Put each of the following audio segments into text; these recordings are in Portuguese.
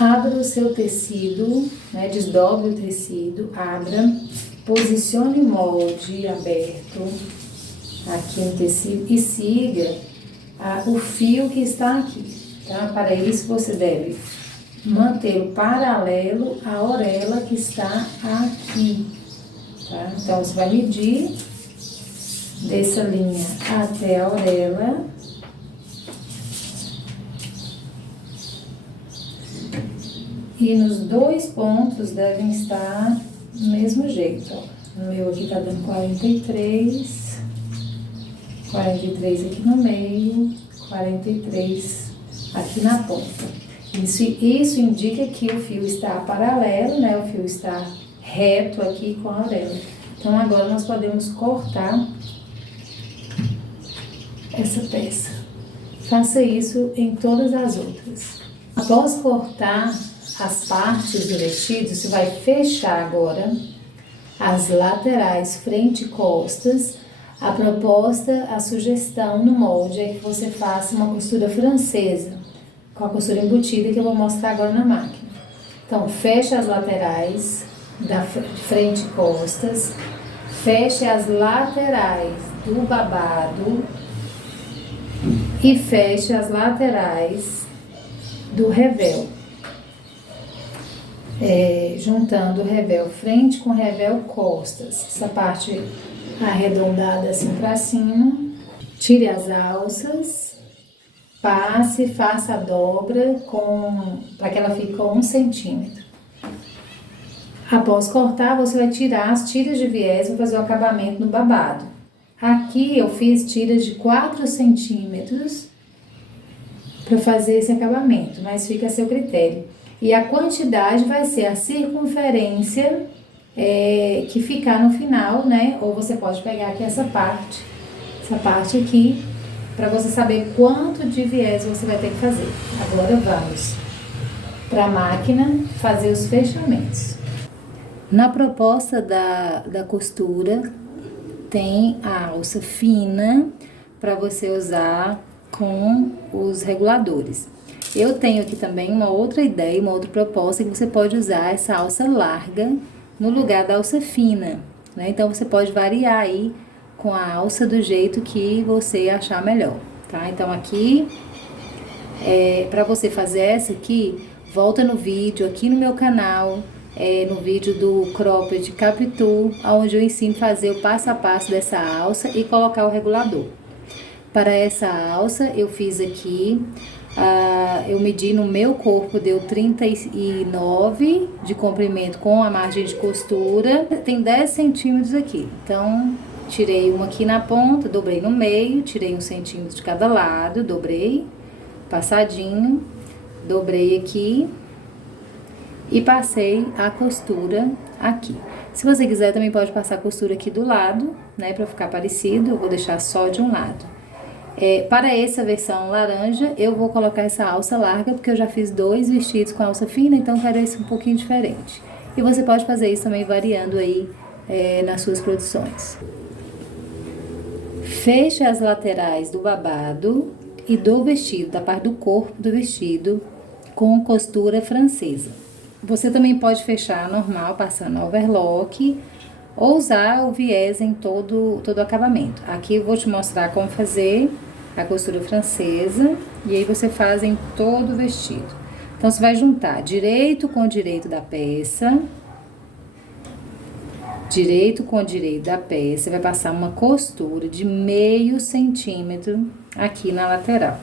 Abra o seu tecido, né, desdobre o tecido, abra, posicione o molde aberto aqui no tecido e siga o fio que está aqui, tá? Para isso você deve manter o paralelo à orelha que está aqui, tá? Então você vai medir dessa linha até a orelha. E nos dois pontos devem estar do mesmo jeito, ó. O meu aqui tá dando 43 aqui no meio, 43 aqui na ponta. Isso indica que o fio está paralelo, né? O fio está reto aqui com a orelha. Então agora nós podemos cortar essa peça. Faça isso em todas as outras. Após cortar as partes do vestido, você vai fechar agora as laterais, frente e costas. A proposta, a sugestão no molde é que você faça uma costura francesa, com a costura embutida que eu vou mostrar agora na máquina. Então, feche as laterais da frente e costas, feche as laterais do babado e feche as laterais do revel. Juntando o revel frente com o revel costas, essa parte arredondada assim para cima. Tire as alças, passe, faça a dobra para que ela fique com 1 centímetro. Após cortar, você vai tirar as tiras de viés e fazer o acabamento no babado. Aqui eu fiz tiras de 4 centímetros para fazer esse acabamento, mas fica a seu critério. E a quantidade vai ser a circunferência que ficar no final, né? Ou você pode pegar aqui essa parte aqui, para você saber quanto de viés você vai ter que fazer. Agora vamos para a máquina fazer os fechamentos. Na proposta da costura, tem a alça fina para você usar com os reguladores. Eu tenho aqui também uma outra ideia, uma outra proposta, que você pode usar essa alça larga no lugar da alça fina, né? Então, você pode variar aí com a alça do jeito que você achar melhor, tá? Então, aqui, para você fazer essa aqui, volta no vídeo aqui no meu canal, no vídeo do Cropped Capitu, onde eu ensino a fazer o passo a passo dessa alça e colocar o regulador. Para essa alça, eu fiz aqui, eu medi no meu corpo, deu 39 de comprimento com a margem de costura, tem 10 centímetros aqui. Então, tirei uma aqui na ponta, dobrei no meio, tirei 1 centímetro de cada lado, dobrei, passadinho, dobrei aqui e passei a costura aqui. Se você quiser, também pode passar a costura aqui do lado, né, para ficar parecido. Eu vou deixar só de um lado. Para essa versão laranja, eu vou colocar essa alça larga, porque eu já fiz 2 vestidos com alça fina, então quero esse um pouquinho diferente. E você pode fazer isso também variando aí nas suas produções. Feche as laterais do babado e do vestido, da parte do corpo do vestido, com costura francesa. Você também pode fechar normal, passando overlock, ou usar o viés em todo o acabamento. Aqui eu vou te mostrar como fazer a costura francesa, e aí você faz em todo o vestido. Então, você vai juntar direito com direito da peça, direito com direito da peça, vai passar uma costura de meio centímetro aqui na lateral.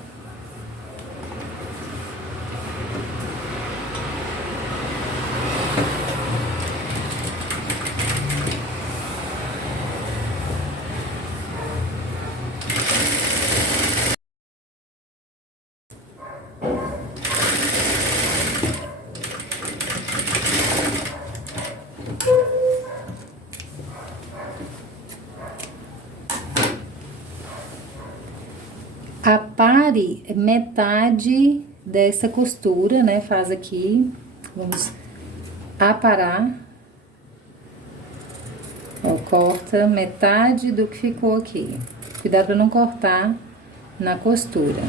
Apare metade dessa costura, né? Faz aqui, vamos aparar. Ó, corta metade do que ficou aqui. Cuidado para não cortar na costura.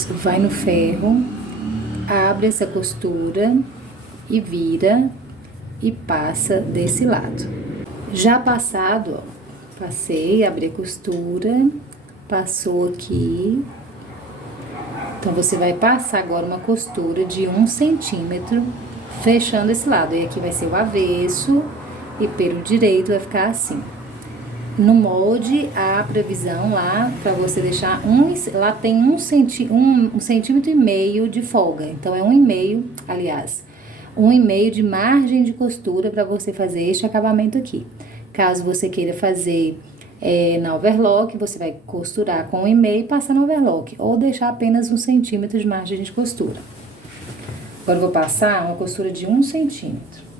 Isso, vai no ferro, abre essa costura e vira e passa desse lado. Já passado, ó, passei, abri a costura, passou aqui. Então, você vai passar agora uma costura de 1 centímetro, fechando esse lado. E aqui vai ser o avesso e pelo direito vai ficar assim. No molde, a previsão lá, para você deixar lá tem 1 centímetro e meio de folga. Então, é 1,5, aliás, 1,5 de margem de costura para você fazer este acabamento aqui. Caso você queira fazer na overlock, você vai costurar com 1,5 e passar no overlock. Ou deixar apenas 1 centímetro de margem de costura. Agora, eu vou passar uma costura de 1 centímetro.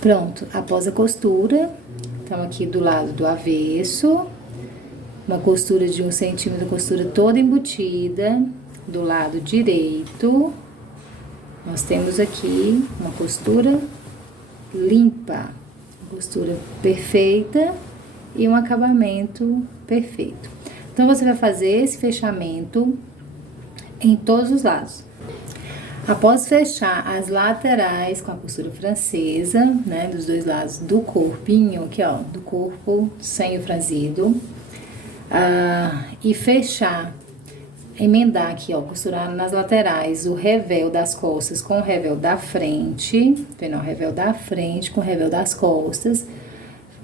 Pronto, após a costura, estamos aqui do lado do avesso, uma costura de 1 centímetro, costura toda embutida, do lado direito, nós temos aqui uma costura limpa, costura perfeita e um acabamento perfeito. Então, você vai fazer esse fechamento em todos os lados. Após fechar as laterais com a costura francesa, né, dos dois lados do corpinho, aqui ó, do corpo sem o franzido, e fechar, emendar aqui ó, costurar nas laterais o revel das costas com o revel da frente, vendo, o revel da frente com o revel das costas,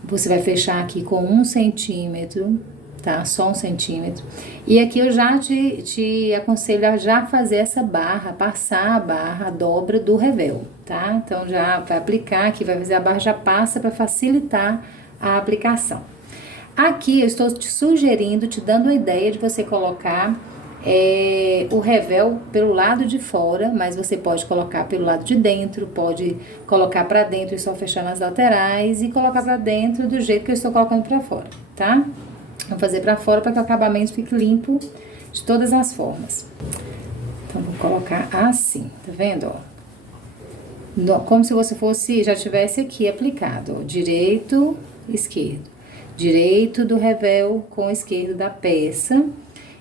você vai fechar aqui com 1 centímetro, tá? Só 1 centímetro. E aqui eu já te aconselho a já fazer essa barra, passar a barra, a dobra do revel, tá? Então, já vai aplicar aqui, vai fazer a barra, já passa para facilitar a aplicação. Aqui eu estou te sugerindo, te dando a ideia de você colocar o revel pelo lado de fora, mas você pode colocar pelo lado de dentro, pode colocar para dentro e só fechar nas laterais e colocar para dentro do jeito que eu estou colocando para fora, tá? Vou fazer pra fora para que o acabamento fique limpo de todas as formas. Então, vou colocar assim, tá vendo, ó? Como se você fosse, já tivesse aqui aplicado, ó, direito, esquerdo. Direito do revel com o esquerdo da peça.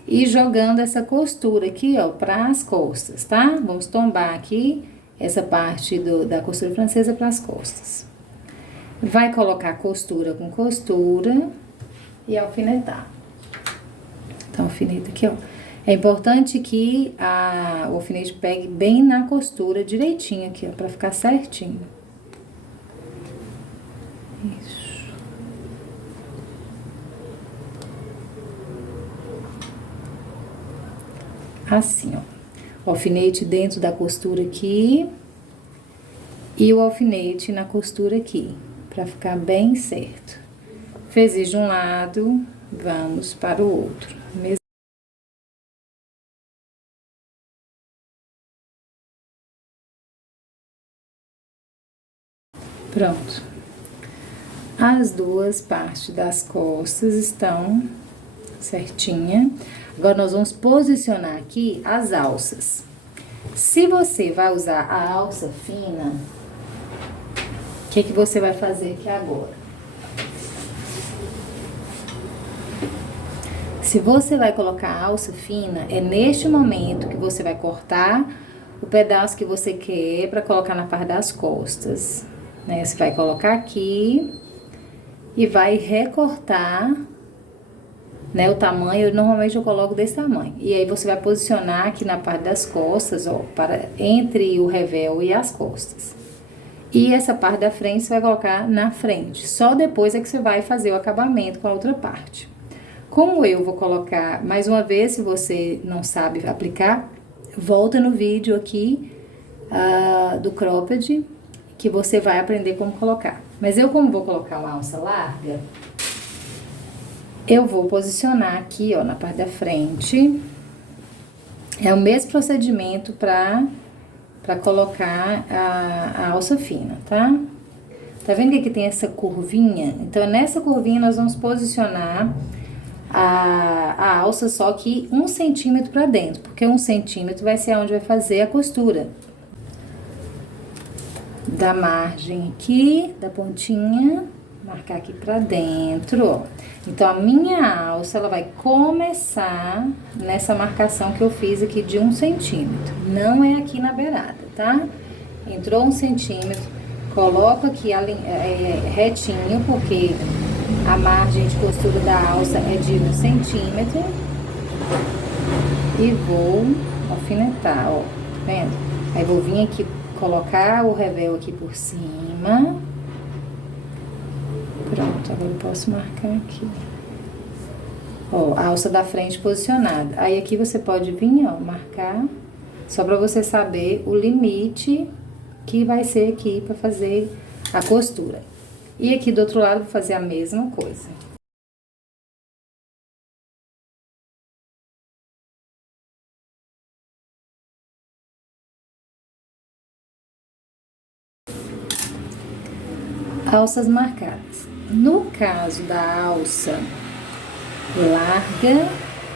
E jogando essa costura aqui, ó, para as costas, tá? Vamos tombar aqui essa parte da costura francesa para as costas. Vai colocar costura com costura e alfinetar. Então, alfineta aqui, ó. É importante que o alfinete pegue bem na costura, direitinho aqui, ó, pra ficar certinho. Isso. Assim, ó. O alfinete dentro da costura aqui e o alfinete na costura aqui, pra ficar bem certo. Fez isso de um lado, vamos para o outro. Pronto. As duas partes das costas estão certinha. Agora, nós vamos posicionar aqui as alças. Se você vai usar a alça fina, o que você vai fazer aqui agora? Se você vai colocar a alça fina, é neste momento que você vai cortar o pedaço que você quer para colocar na parte das costas, né? Você vai colocar aqui e vai recortar, né, o tamanho. Normalmente eu coloco desse tamanho. E aí você vai posicionar aqui na parte das costas, ó, entre o revel e as costas. E essa parte da frente você vai colocar na frente. Só depois é que você vai fazer o acabamento com a outra parte. Como eu vou colocar, mais uma vez, se você não sabe aplicar, volta no vídeo aqui do cropped, que você vai aprender como colocar. Mas eu, como vou colocar uma alça larga, eu vou posicionar aqui, ó, na parte da frente. É o mesmo procedimento para colocar a alça fina, tá? Tá vendo que aqui tem essa curvinha? Então, nessa curvinha nós vamos posicionar a alça só que 1 centímetro pra dentro, porque 1 centímetro vai ser onde vai fazer a costura. Da margem aqui, da pontinha, marcar aqui pra dentro, ó. Então, a minha alça, ela vai começar nessa marcação que eu fiz aqui de 1 centímetro. Não é aqui na beirada, tá? Entrou 1 centímetro, coloco aqui retinho, porque a margem de costura da alça é de 1 centímetro. E vou alfinetar, ó, tá vendo? Aí, vou vir aqui, colocar o revel aqui por cima. Pronto, agora eu posso marcar aqui. Ó, a alça da frente posicionada. Aí, aqui você pode vir, ó, marcar, só pra você saber o limite que vai ser aqui pra fazer a costura. E aqui do outro lado, vou fazer a mesma coisa. Alças marcadas. No caso da alça larga,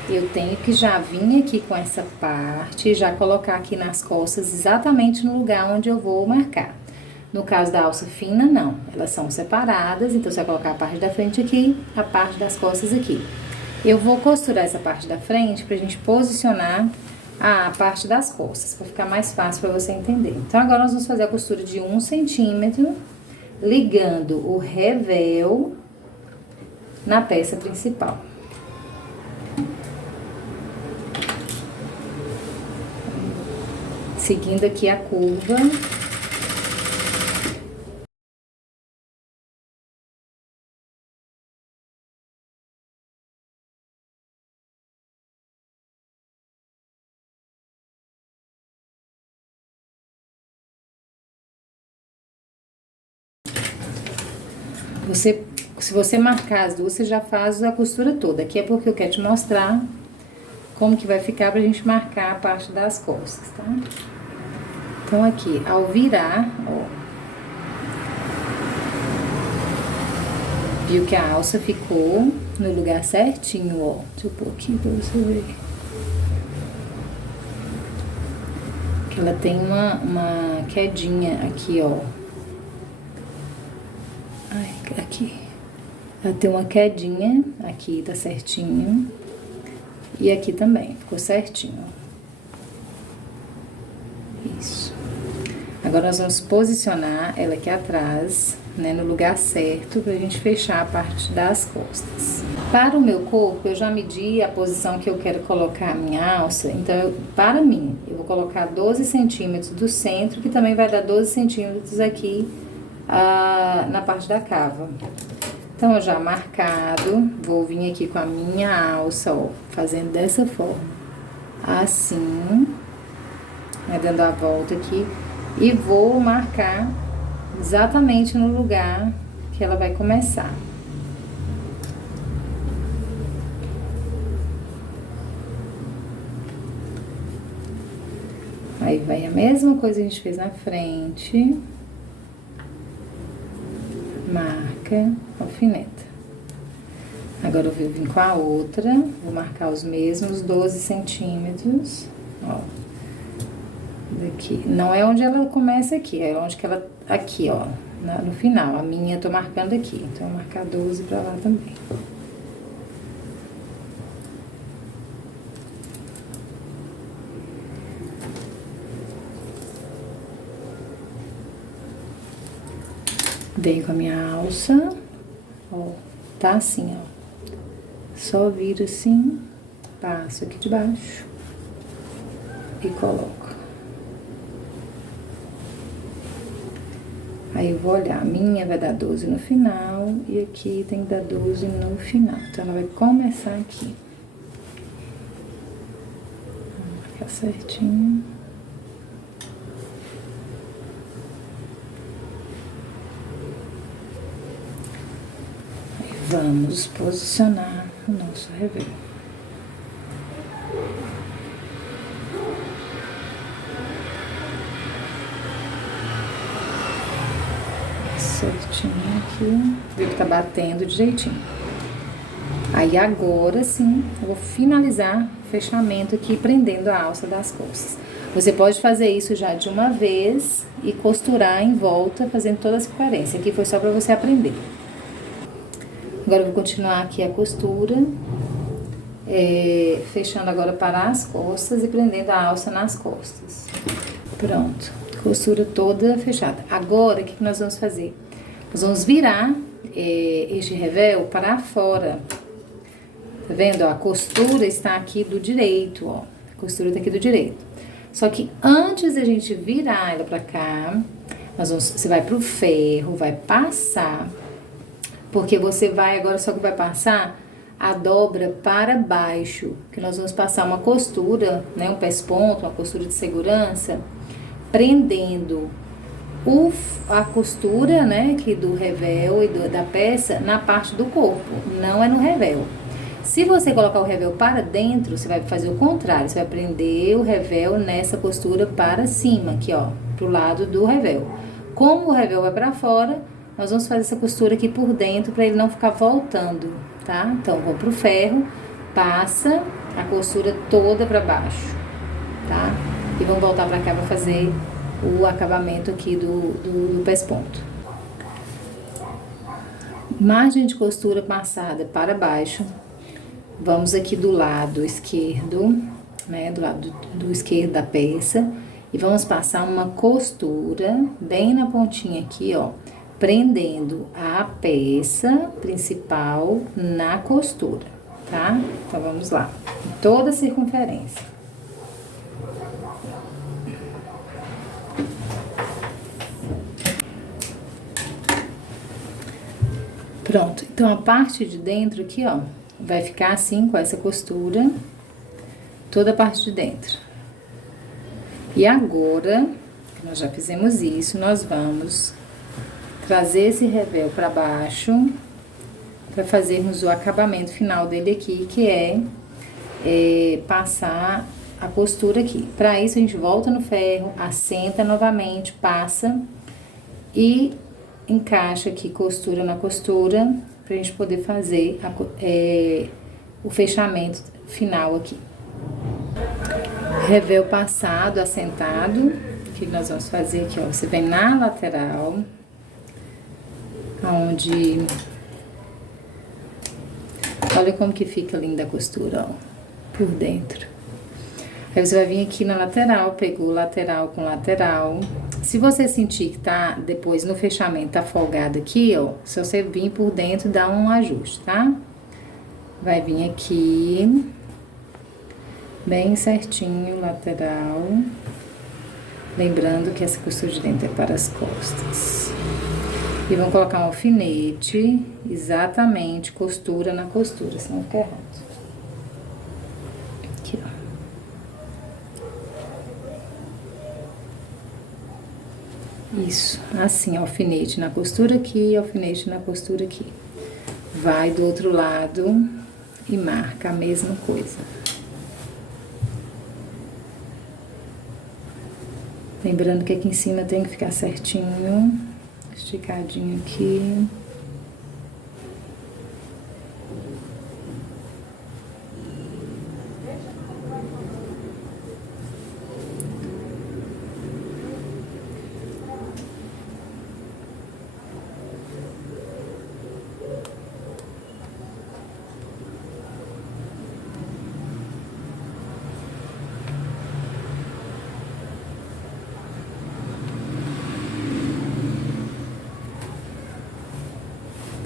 eu tenho que já vir aqui com essa parte, já colocar aqui nas costas exatamente no lugar onde eu vou marcar. No caso da alça fina, não. Elas são separadas, então você vai colocar a parte da frente aqui, a parte das costas aqui. Eu vou costurar essa parte da frente pra gente posicionar a parte das costas, pra ficar mais fácil pra você entender. Então, agora nós vamos fazer a costura de 1 centímetro, ligando o revel na peça principal. Seguindo aqui a curva. Se você marcar as duas, você já faz a costura toda. Aqui é porque eu quero te mostrar como que vai ficar pra gente marcar a parte das costas, tá? Então, aqui, ao virar, ó, viu que a alça ficou no lugar certinho, ó. Deixa eu pôr aqui pra você ver. Que ela tem uma quedinha aqui, ó. Ai, aqui. Ela tem uma quedinha, aqui tá certinho. E aqui também, ficou certinho. Isso. Agora, nós vamos posicionar ela aqui atrás, né, no lugar certo, pra gente fechar a parte das costas. Para o meu corpo, eu já medi a posição que eu quero colocar a minha alça. Então, para mim, eu vou colocar 12 centímetros do centro, que também vai dar 12 centímetros aqui na parte da cava. Então, eu já marcado, vou vir aqui com a minha alça, ó, fazendo dessa forma. Assim, né, dando a volta aqui. E vou marcar exatamente no lugar que ela vai começar. Aí, vai a mesma coisa que a gente fez na frente. Marca, alfineta. Agora, eu vou vir com a outra, vou marcar os mesmos 12 centímetros, ó. Daqui. Não é onde ela começa aqui, é onde que ela... Aqui, ó, no final. A minha eu tô marcando aqui, então eu vou marcar 12 pra lá também. Dei com a minha alça, ó, tá assim, ó. Só viro assim, passo aqui de baixo e coloco. Aí, eu vou olhar, a minha vai dar 12 no final e aqui tem que dar 12 no final. Então, ela vai começar aqui. Vou marcar certinho. Vamos posicionar o nosso revel. Isso. certinho aqui. Viu que tá batendo direitinho. Aí agora sim, eu vou finalizar o fechamento aqui, prendendo a alça das costas. Você pode fazer isso já de uma vez e costurar em volta, fazendo toda a circunferência. Aqui foi só pra você aprender. Agora eu vou continuar aqui a costura, fechando agora para as costas e prendendo a alça nas costas. Pronto, costura toda fechada. Agora, o que nós vamos fazer? Nós vamos virar este revel para fora. Tá vendo? Ó, a costura está aqui do direito, ó. A costura está aqui do direito. Só que antes da gente virar ela pra cá, você vai pro ferro, vai passar, porque você vai agora, só que vai passar a dobra para baixo, que nós vamos passar uma costura, né, um pesponto, uma costura de segurança, prendendo a costura, né, aqui do revel e da peça na parte do corpo, não é no revel. Se você colocar o revel para dentro, você vai fazer o contrário, você vai prender o revel nessa costura para cima, aqui ó, pro lado do revel. Como o revel vai para fora, nós vamos fazer essa costura aqui por dentro para ele não ficar voltando, tá? Então, vou pro ferro, passa a costura toda para baixo, tá? E vamos voltar para cá para fazer o acabamento aqui do pesponto. Margem de costura passada para baixo. Vamos aqui do lado esquerdo, né, do lado do esquerdo da peça, e vamos passar uma costura bem na pontinha aqui, ó, prendendo a peça principal na costura, tá? Então, vamos lá, toda a circunferência. Pronto, então a parte de dentro aqui, ó, vai ficar assim, com essa costura, toda a parte de dentro. E agora, que nós já fizemos isso, nós vamos trazer esse revel para baixo, para fazermos o acabamento final dele aqui, que é passar a costura aqui. Para isso, a gente volta no ferro, assenta novamente, passa e encaixa aqui costura na costura, pra gente poder fazer o fechamento final aqui. Revel passado, assentado, o que nós vamos fazer aqui, ó, você vem na lateral, onde, olha como que fica linda a costura, ó, por dentro. Aí você vai vir aqui na lateral, pegou lateral com lateral. Se você sentir que tá, depois no fechamento, tá folgado aqui, ó, se você vir por dentro, dá um ajuste, tá? Vai vir aqui, bem certinho, lateral. Lembrando que essa costura de dentro é para as costas. E vamos colocar um alfinete, exatamente, costura na costura, senão fica errado. Aqui, ó. Isso, assim, alfinete na costura aqui, alfinete na costura aqui. Vai do outro lado e marca a mesma coisa. Lembrando que aqui em cima tem que ficar certinho, esticadinho aqui.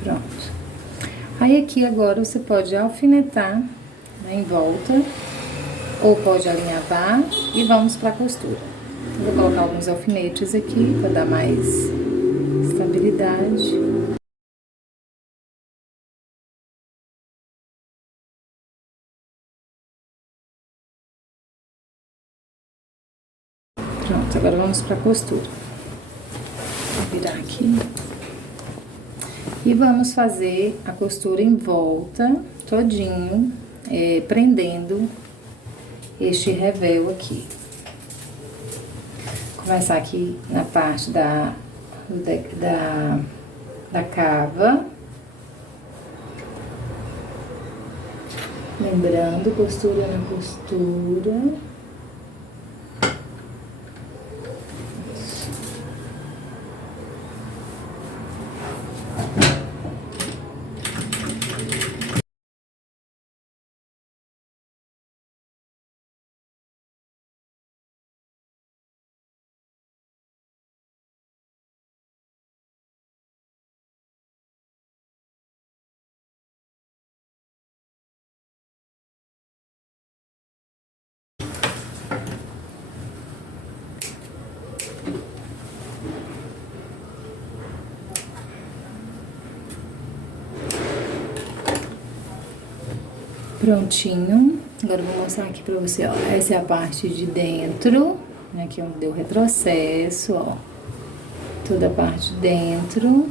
Pronto. Aí aqui agora você pode alfinetar, né, em volta, ou pode alinhavar e vamos pra costura. Vou colocar alguns alfinetes aqui para dar mais estabilidade. Pronto, agora vamos pra costura. Vou virar aqui. E vamos fazer a costura em volta, todinho, prendendo este revel aqui. Começar aqui na parte da cava. Lembrando, costura na costura. Prontinho. Agora eu vou mostrar aqui pra você, ó. Essa é a parte de dentro, né? Aqui onde deu retrocesso, ó. Toda a parte de dentro.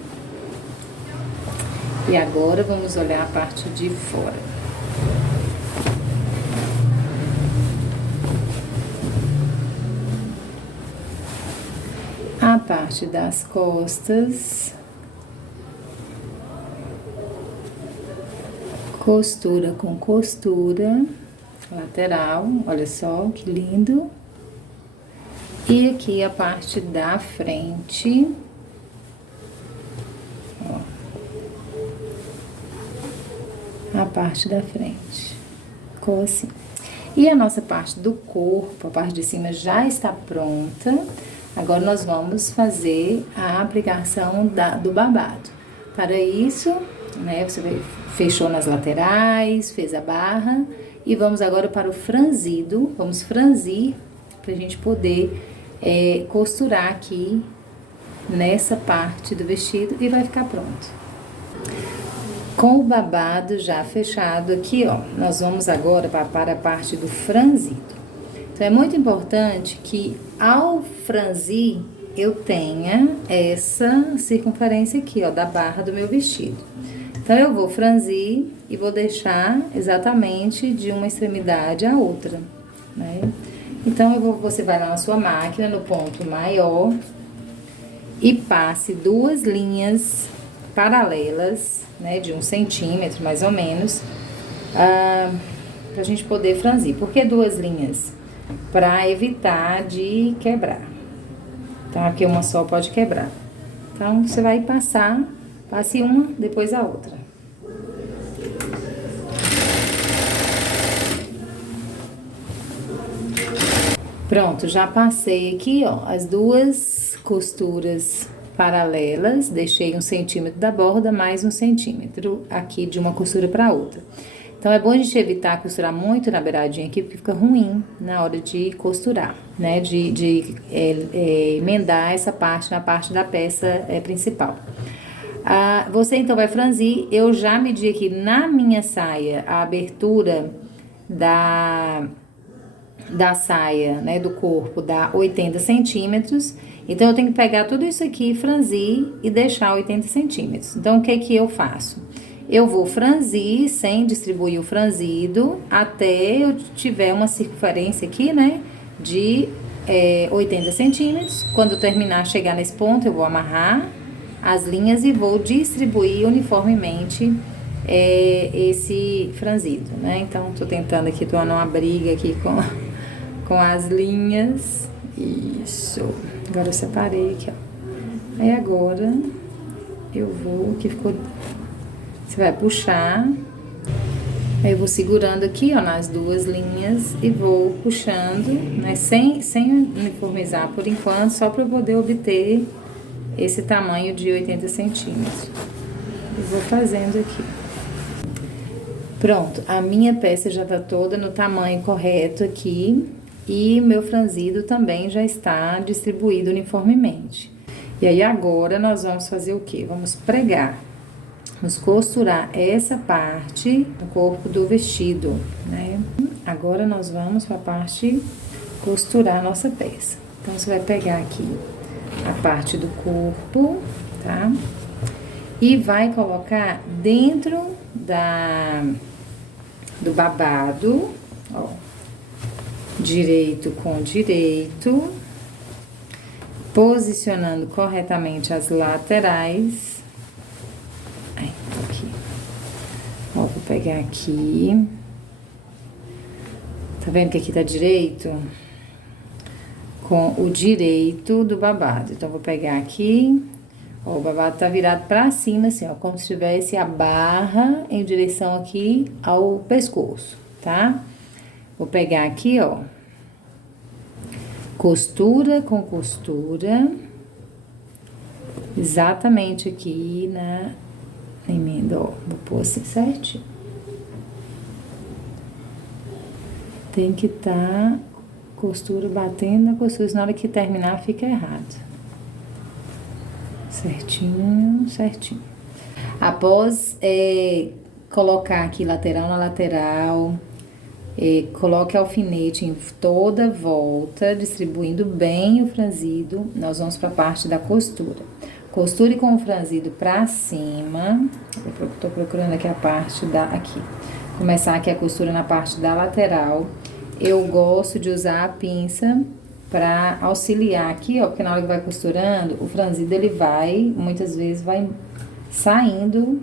E agora vamos olhar a parte de fora. A parte das costas. Costura com costura, lateral, olha só que lindo. E aqui a parte da frente, ó. A parte da frente, ficou assim. E a nossa parte do corpo, a parte de cima já está pronta. Agora nós vamos fazer a aplicação do babado. Para isso, né, você fechou nas laterais, fez a barra e vamos agora para o franzido. Vamos franzir para a gente poder costurar aqui nessa parte do vestido e vai ficar pronto. Com o babado já fechado aqui, ó, nós vamos agora para a parte do franzido. Então é muito importante que ao franzir eu tenha essa circunferência aqui, ó, da barra do meu vestido. Então, eu vou franzir e vou deixar exatamente de uma extremidade à outra, né? Então, você vai lá na sua máquina, no ponto maior, e passe 2 linhas paralelas, né, de 1 centímetro, mais ou menos, pra gente poder franzir. Por que 2 linhas? Pra evitar de quebrar, tá? Porque uma só pode quebrar. Então, você vai passe uma, depois a outra. Pronto, já passei aqui, ó, as 2 costuras paralelas, deixei 1 centímetro da borda, mais 1 centímetro aqui de uma costura para outra. Então, é bom a gente evitar costurar muito na beiradinha aqui, porque fica ruim na hora de costurar, né? De emendar essa parte na parte da peça principal. Você, então, vai franzir. Eu já medi aqui na minha saia a abertura da saia, né? Do corpo, dá 80 centímetros. Então, eu tenho que pegar tudo isso aqui, franzir e deixar 80 centímetros. Então, o que que eu faço? Eu vou franzir sem distribuir o franzido até eu tiver uma circunferência aqui, né, de 80 centímetros. Quando terminar, chegar nesse ponto, eu vou amarrar as linhas e vou distribuir uniformemente esse franzido, né? Então, tô tentando aqui, tô numa briga aqui com as linhas. Isso. Agora eu separei aqui, ó. Aí agora eu vou, que ficou... Você vai puxar, aí eu vou segurando aqui, ó, nas 2 linhas e vou puxando, né, sem uniformizar por enquanto, só para eu poder obter esse tamanho de 80 centímetros. E vou fazendo aqui. Pronto, a minha peça já tá toda no tamanho correto aqui e meu franzido também já está distribuído uniformemente. E aí agora nós vamos fazer o quê? Vamos pregar. Vamos costurar essa parte do corpo do vestido, né? Agora nós vamos para a parte costurar a nossa peça. Então, você vai pegar aqui a parte do corpo, tá? E vai colocar dentro do babado, ó. Direito com direito, posicionando corretamente as laterais. pegar aqui. Tá vendo que aqui tá direito? Com o direito do babado. Então, vou pegar aqui. Ó, o babado tá virado pra cima, assim, ó. Como se tivesse a barra em direção aqui ao pescoço, tá? Vou pegar aqui, ó. Costura com costura. Exatamente aqui na emenda, ó. Vou pôr assim certinho. Tem que tá costura batendo na costura, senão na hora que terminar fica errado. Certinho, certinho. Após colocar aqui lateral na lateral, coloque alfinete em toda a volta, distribuindo bem o franzido. Nós vamos para a parte da costura. Costure com o franzido para cima. Eu tô procurando aqui a parte aqui. Começar aqui a costura na parte da lateral. Eu gosto de usar a pinça para auxiliar aqui, ó, porque na hora que vai costurando, o franzido ele muitas vezes vai saindo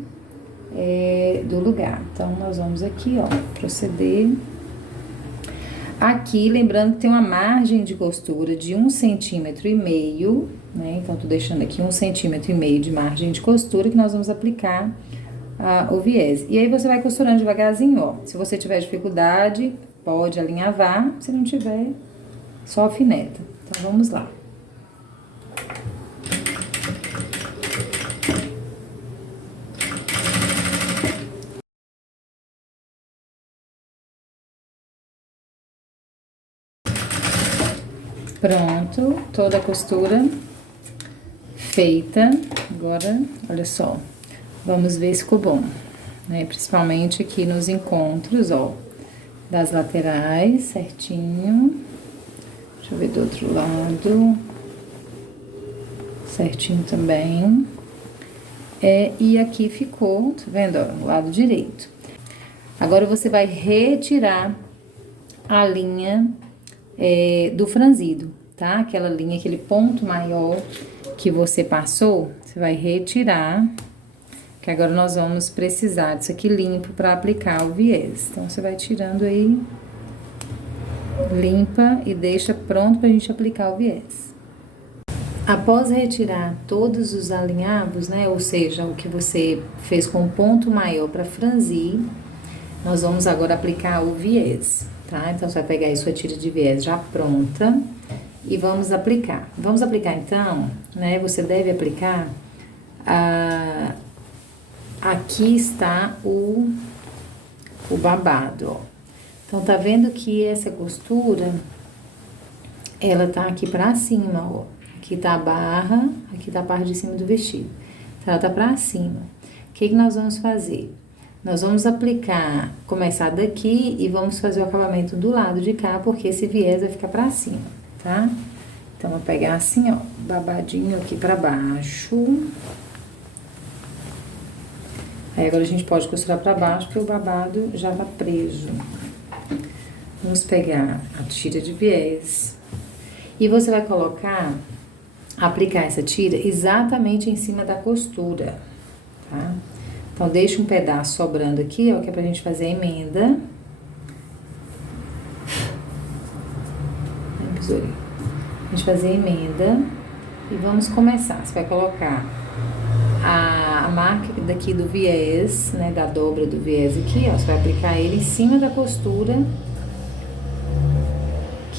do lugar. Então, nós vamos aqui, ó, proceder. Aqui, lembrando que tem uma margem de costura de 1,5 cm, né? Então, tô deixando aqui 1,5 cm de margem de costura que nós vamos aplicar o viés. E aí, você vai costurando devagarzinho, ó. Se você tiver dificuldade, pode alinhavar. Se não tiver, só alfineta. Então, vamos lá. Pronto, toda a costura feita. Agora, olha só, vamos ver se ficou bom, né? Principalmente aqui nos encontros, ó, das laterais, certinho. Deixa eu ver do outro lado. Certinho também. E aqui ficou, tá vendo, ó, o lado direito. Agora, você vai retirar a linha do franzido, tá? Aquela linha, aquele ponto maior que você passou, você vai retirar, que agora nós vamos precisar disso aqui limpo para aplicar o viés. Então, você vai tirando aí, limpa e deixa pronto pra gente aplicar o viés. Após retirar todos os alinhavos, né, ou seja, o que você fez com ponto maior para franzir, nós vamos agora aplicar o viés, tá? Então, você vai pegar aí sua tira de viés já pronta e vamos aplicar. Vamos aplicar, então, né, você deve aplicar, aqui está o babado, ó. Então, tá vendo que essa costura, ela tá aqui pra cima, ó. Aqui tá a barra, aqui tá a parte de cima do vestido. Então, ela tá pra cima. O que nós vamos fazer? Nós vamos aplicar, começar daqui e vamos fazer o acabamento do lado de cá, porque esse viés vai ficar pra cima, tá? Então, vou pegar assim, ó, babadinho aqui pra baixo. Aí, agora a gente pode costurar pra baixo, porque o babado já tá preso. Vamos pegar a tira de viés. E você vai aplicar essa tira exatamente em cima da costura, tá? Então, deixa um pedaço sobrando aqui, ó, que é pra gente fazer a emenda. A gente fazer a emenda e vamos começar. Você vai colocar a marca daqui do viés, né, da dobra do viés aqui, ó. Você vai aplicar ele em cima da costura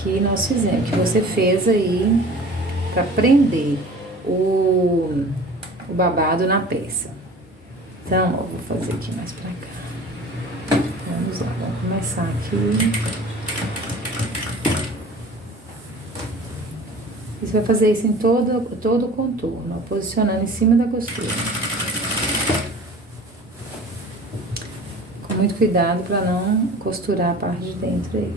que nós fizemos, que você fez aí pra prender o babado na peça. Então, ó, vou fazer aqui mais pra cá. Vamos lá, vamos começar aqui. Você vai fazer isso em todo o contorno, ó, posicionando em cima da costura. Com muito cuidado pra não costurar a parte de dentro aí.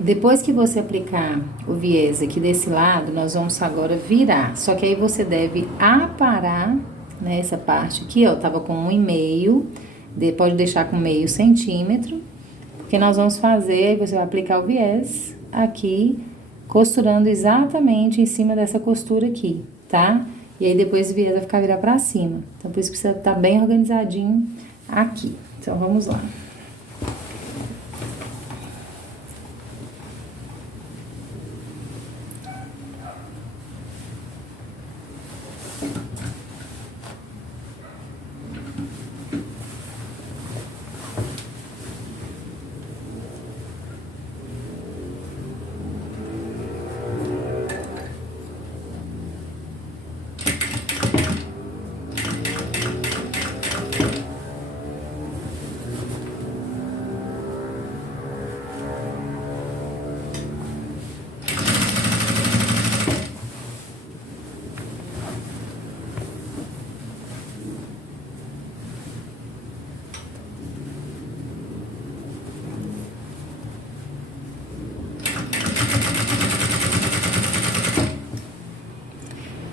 Depois que você aplicar o viés aqui desse lado, nós vamos agora virar. Só que aí você deve aparar, né, essa parte aqui, ó, tava com 1,5, pode deixar com meio centímetro, porque nós vamos fazer, aí você vai aplicar o viés aqui, costurando exatamente em cima dessa costura aqui, tá? E aí depois o viés vai ficar virar pra cima. Então por isso precisa estar bem organizadinho aqui. Então vamos lá.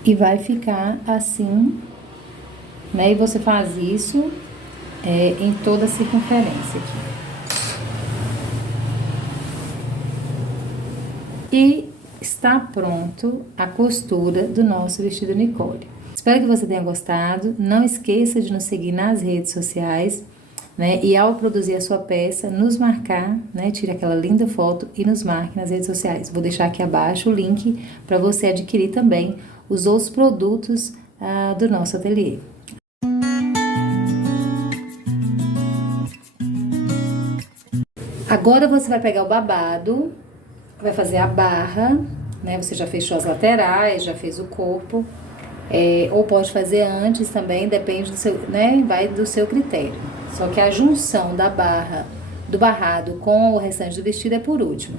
E vai ficar assim, né? E você faz isso em toda a circunferência aqui. E está pronto a costura do nosso vestido Nicole. Espero que você tenha gostado. Não esqueça de nos seguir nas redes sociais, né? E ao produzir a sua peça, nos marcar, né? Tire aquela linda foto e nos marque nas redes sociais. Vou deixar aqui abaixo o link para você adquirir também os outros produtos do nosso ateliê. Agora você vai pegar o babado, vai fazer a barra, né? Você já fechou as laterais, já fez o corpo, ou pode fazer antes também, depende do seu, né? Vai do seu critério. Só que a junção da barra, do barrado com o restante do vestido é por último.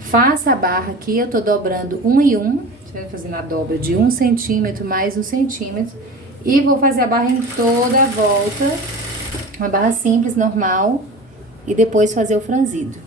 Faça a barra aqui, eu tô dobrando 1 e 1. Você vai fazer na dobra de 1 centímetro mais 1 centímetro. E vou fazer a barra em toda a volta. Uma barra simples, normal. E depois fazer o franzido.